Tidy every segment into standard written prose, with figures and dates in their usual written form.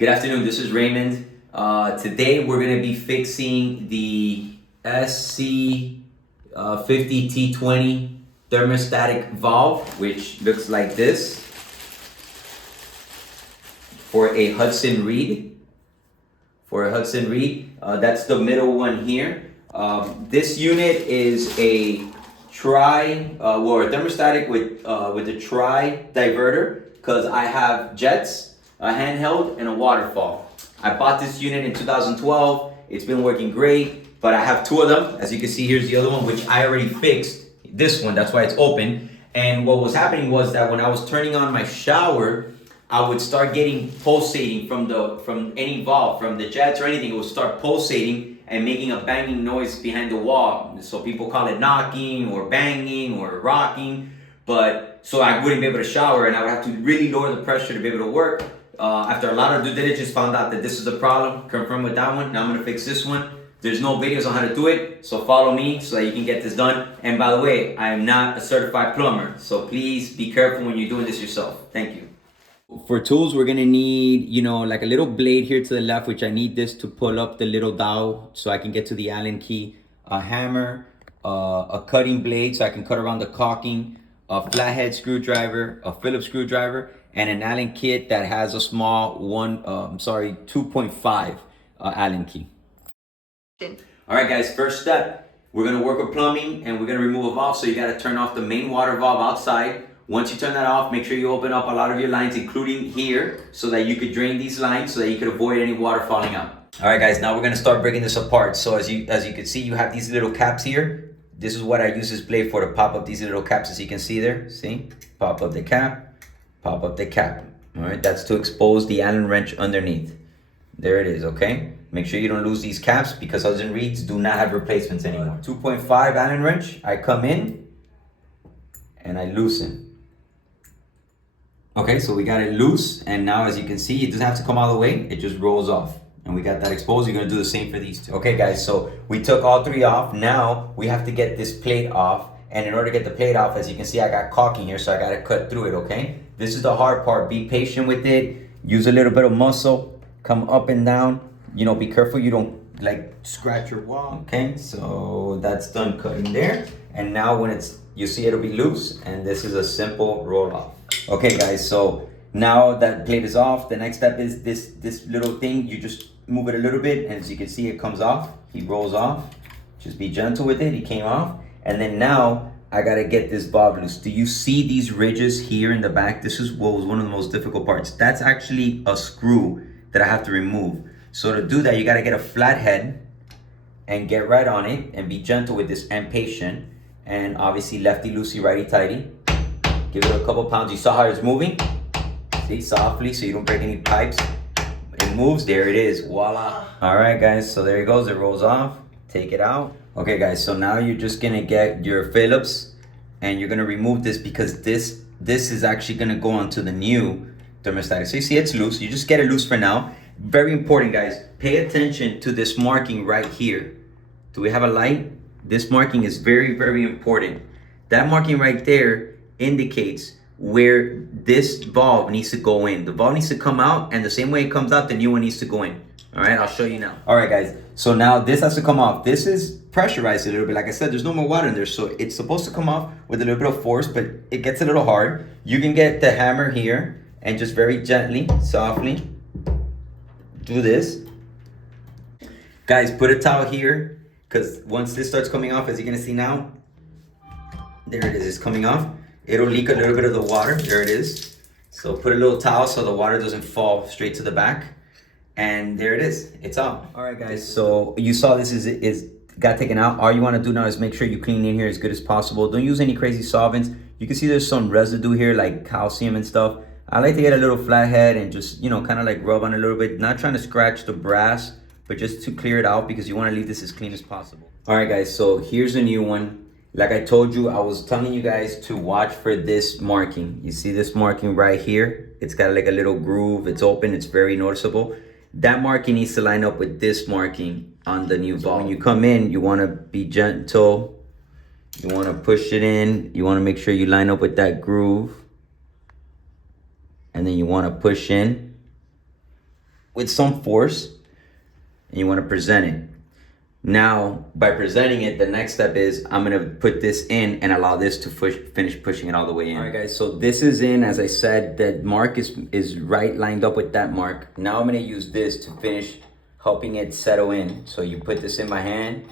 Good afternoon, this is Raymond. Today we're going to be fixing the Sc50 T20 Thermostatic valve, which looks like this, for a Hudson reed. That's the middle one here. This unit is a thermostatic with a tri diverter, because I have jets, a handheld, and a waterfall. I bought this unit in 2012. It's been working great, but I have two of them. As you can see, here's the other one, which I already fixed. This one, that's why it's open. And what was happening was that when I was turning on my shower, I would start getting pulsating from any valve, from the jets or anything. It would start pulsating and making a banging noise behind the wall. So people call it knocking or banging or rocking. So I wouldn't be able to shower, and I would have to really lower the pressure to be able to work. After a lot of due diligence, found out that this is a problem, confirmed with that one. Now I'm gonna fix this one. There's no videos on how to do it, so follow me so that you can get this done. And by the way, I am not a certified plumber, so please be careful when you're doing this yourself. Thank you. For tools, we're gonna need, like a little blade here to the left, which I need this to pull up the little dowel so I can get to the Allen key, a hammer, a cutting blade so I can cut around the caulking, a flathead screwdriver, a Phillips screwdriver, and an Allen kit that has a small 2.5 Allen key. All right, guys, first step, we're gonna work with plumbing, and we're gonna remove a valve. So you gotta turn off the main water valve outside. Once you turn that off, make sure you open up a lot of your lines, including here, so that you could drain these lines so that you could avoid any water falling out. All right, guys, now we're gonna start breaking this apart. So as you can see, you have these little caps here. This is what I use this blade for, to pop up these little caps, as you can see there. See? Pop up the cap, pop up the cap. All right, that's to expose the Allen wrench underneath. There it is, okay? Make sure you don't lose these caps, because Hudson reeds do not have replacements anymore. 2.5 Allen wrench, I come in and I loosen. Okay, so we got it loose, and now as you can see, it doesn't have to come all the way, it just rolls off. And we got that exposed. You're gonna do the same for these two. Okay, guys, so we took all three off. Now we have to get this plate off. And in order to get the plate off, as you can see, I got caulking here, so I gotta cut through it, okay? This is the hard part. Be patient with it. Use a little bit of muscle. Come up and down. Be careful you don't scratch your wall, okay? So that's done cutting there. And now when you see it'll be loose, and this is a simple roll off. Okay, guys, so now that plate is off, the next step is this little thing. You just move it a little bit, and as you can see, it comes off. He rolls off. Just be gentle with it. He came off. And then now I gotta get this valve loose. Do you see these ridges here in the back? This is what was one of the most difficult parts. That's actually a screw that I have to remove. So to do that, you gotta get a flat head and get right on it and be gentle with this and patient. And obviously lefty loosey, righty tighty. Give it a couple pounds. You saw how it's moving? See, softly, so you don't break any pipes. It moves, there it is, voila. All right, guys, so there it goes, it rolls off. Take it out. Okay, guys, so now you're just gonna get your Phillips, and you're gonna remove this, because this is actually gonna go onto the new thermostatic. So you see it's loose, you just get it loose for now. Very important, guys, pay attention to this marking right here. Do we have a light? This marking is very, very important. That marking right there indicates where this valve needs to go in. The valve needs to come out, and the same way it comes out, the new one needs to go in. All right, I'll show you now. All right, guys, so now this has to come off. This is pressurized a little bit. Like I said, there's no more water in there, so it's supposed to come off with a little bit of force, but it gets a little hard. You can get the hammer here and just very gently, softly do this. Guys, put a towel here, because once this starts coming off, as you're gonna see now, there it is, it's coming off. It'll leak a little bit of the water. There it is. So put a little towel so the water doesn't fall straight to the back. And there it is. It's out. All right, guys. So you saw this is got taken out. All you want to do now is make sure you clean in here as good as possible. Don't use any crazy solvents. You can see there's some residue here, like calcium and stuff. I like to get a little flathead and just, kind of like rub on a little bit. Not trying to scratch the brass, but just to clear it out, because you want to leave this as clean as possible. All right, guys. So here's a new one. Like I told you, I was telling you guys to watch for this marking. You see this marking right here? It's got like a little groove. It's open. It's very noticeable. That marking needs to line up with this marking on the new valve. When you come in, you want to be gentle. You want to push it in. You want to make sure you line up with that groove. And then you want to push in. with some force, and you want to present it. Now, by presenting it, the next step is I'm gonna put this in and allow this to finish pushing it all the way in. All right, guys, so this is in. As I said, the mark is right lined up with that mark. Now I'm gonna use this to finish helping it settle in. So you put this in my hand,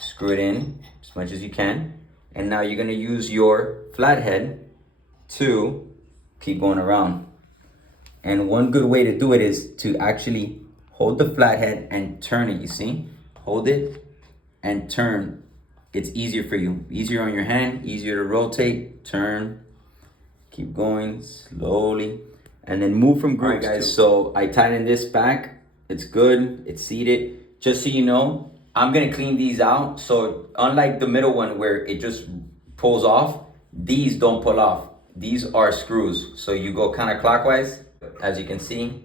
screw it in as much as you can, and now you're gonna use your flathead to keep going around. And one good way to do it is to actually hold the flathead and turn it, you see? Hold it and turn. It's easier for you. Easier on your hand, easier to rotate, turn, keep going slowly, and then move from groups. All right, guys, so I tightened this back. It's good, it's seated. Just so you know, I'm gonna clean these out. So unlike the middle one where it just pulls off, these don't pull off. These are screws. So you go counterclockwise, as you can see,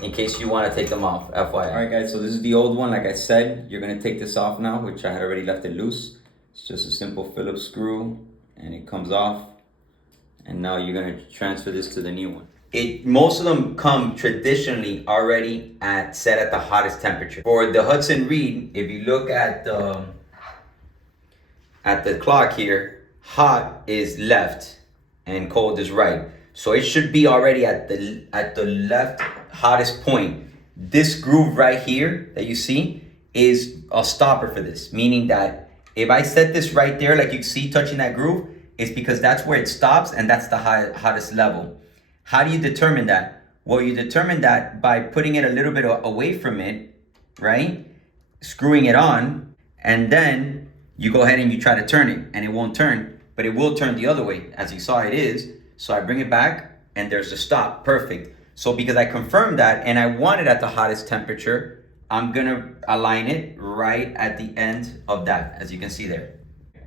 in case you want to take them off, FYI. All right, guys, so this is the old one. Like I said, you're going to take this off now, which I had already left it loose. It's just a simple Phillips screw, and it comes off. And now you're going to transfer this to the new one. Most of them come traditionally already set at the hottest temperature. For the Hudson reed, if you look at the clock here, hot is left and cold is right. So it should be already at the left hottest point. This groove right here that you see is a stopper for this, meaning that if I set this right there, like you see touching that groove, it's because that's where it stops and that's the hottest level. How do you determine that? Well, you determine that by putting it a little bit away from it, right? Screwing it on, and then you go ahead and you try to turn it, and it won't turn, but it will turn the other way. As you saw, it is. So I bring it back, and there's a stop. Perfect. So because I confirmed that, and I want it at the hottest temperature, I'm gonna align it right at the end of that, as you can see there.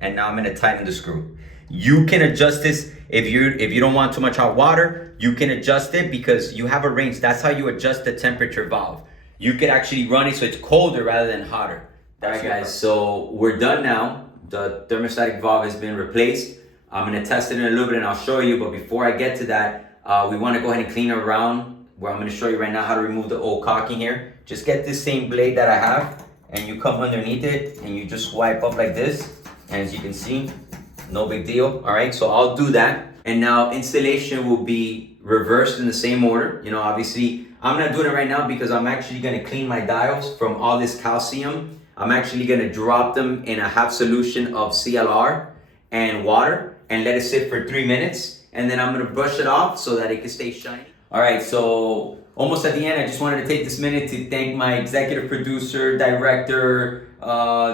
And now I'm gonna tighten the screw. You can adjust this if you don't want too much hot water. You can adjust it because you have a range. That's how you adjust the temperature valve. You could actually run it so it's colder rather than hotter. All right, guys, so we're done now. The thermostatic valve has been replaced. I'm gonna test it in a little bit and I'll show you, but before I get to that, we wanna go ahead and clean it around, where I'm gonna show you right now how to remove the old caulking here. Just get this same blade that I have, and you come underneath it, and you just swipe up like this, and as you can see, no big deal. All right, so I'll do that. And now installation will be reversed in the same order. You know, obviously, I'm not doing it right now because I'm actually gonna clean my dials from all this calcium. I'm actually gonna drop them in a half solution of CLR and water, and let it sit for 3 minutes, and then I'm gonna brush it off so that it can stay shiny. All right, so almost at the end, I just wanted to take this minute to thank my executive producer, director,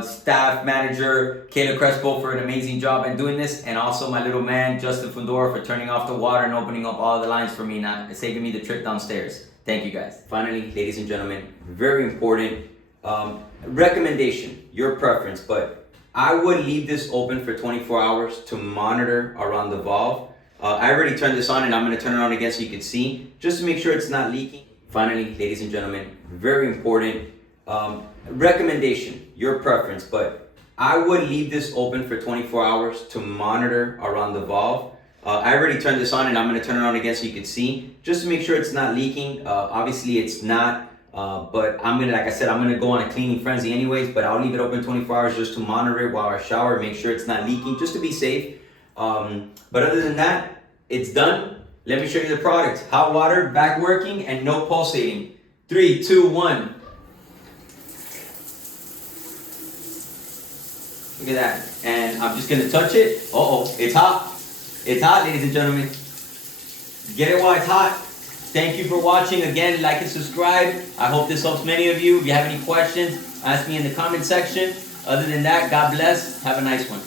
staff manager, Kayla Crespo, for an amazing job in doing this, and also my little man, Justin Fundora, for turning off the water and opening up all the lines for me, now saving me the trip downstairs. Thank you, guys. Finally, ladies and gentlemen, very important recommendation, your preference, but I would leave this open for 24 hours to monitor around the valve. I already turned this on, and I'm gonna turn it on again so you can see, just to make sure it's not leaking. Finally, ladies and gentlemen, very important recommendation, your preference, but I would leave this open for 24 hours to monitor around the valve. I already turned this on, and I'm gonna turn it on again so you can see, just to make sure it's not leaking. Obviously it's not, but I'm gonna, like I said, I'm gonna go on a cleaning frenzy anyways, but I'll leave it open 24 hours just to monitor it while I shower, make sure it's not leaking, just to be safe. But other than that, it's done. Let me show you the product. Hot water, back working, and no pulsating. 3, 2, 1. Look at that. And I'm just gonna touch it. Uh-oh, it's hot. It's hot, ladies and gentlemen. Get it while it's hot. Thank you for watching. Again, like and subscribe. I hope this helps many of you. If you have any questions, ask me in the comment section. Other than that, God bless. Have a nice one.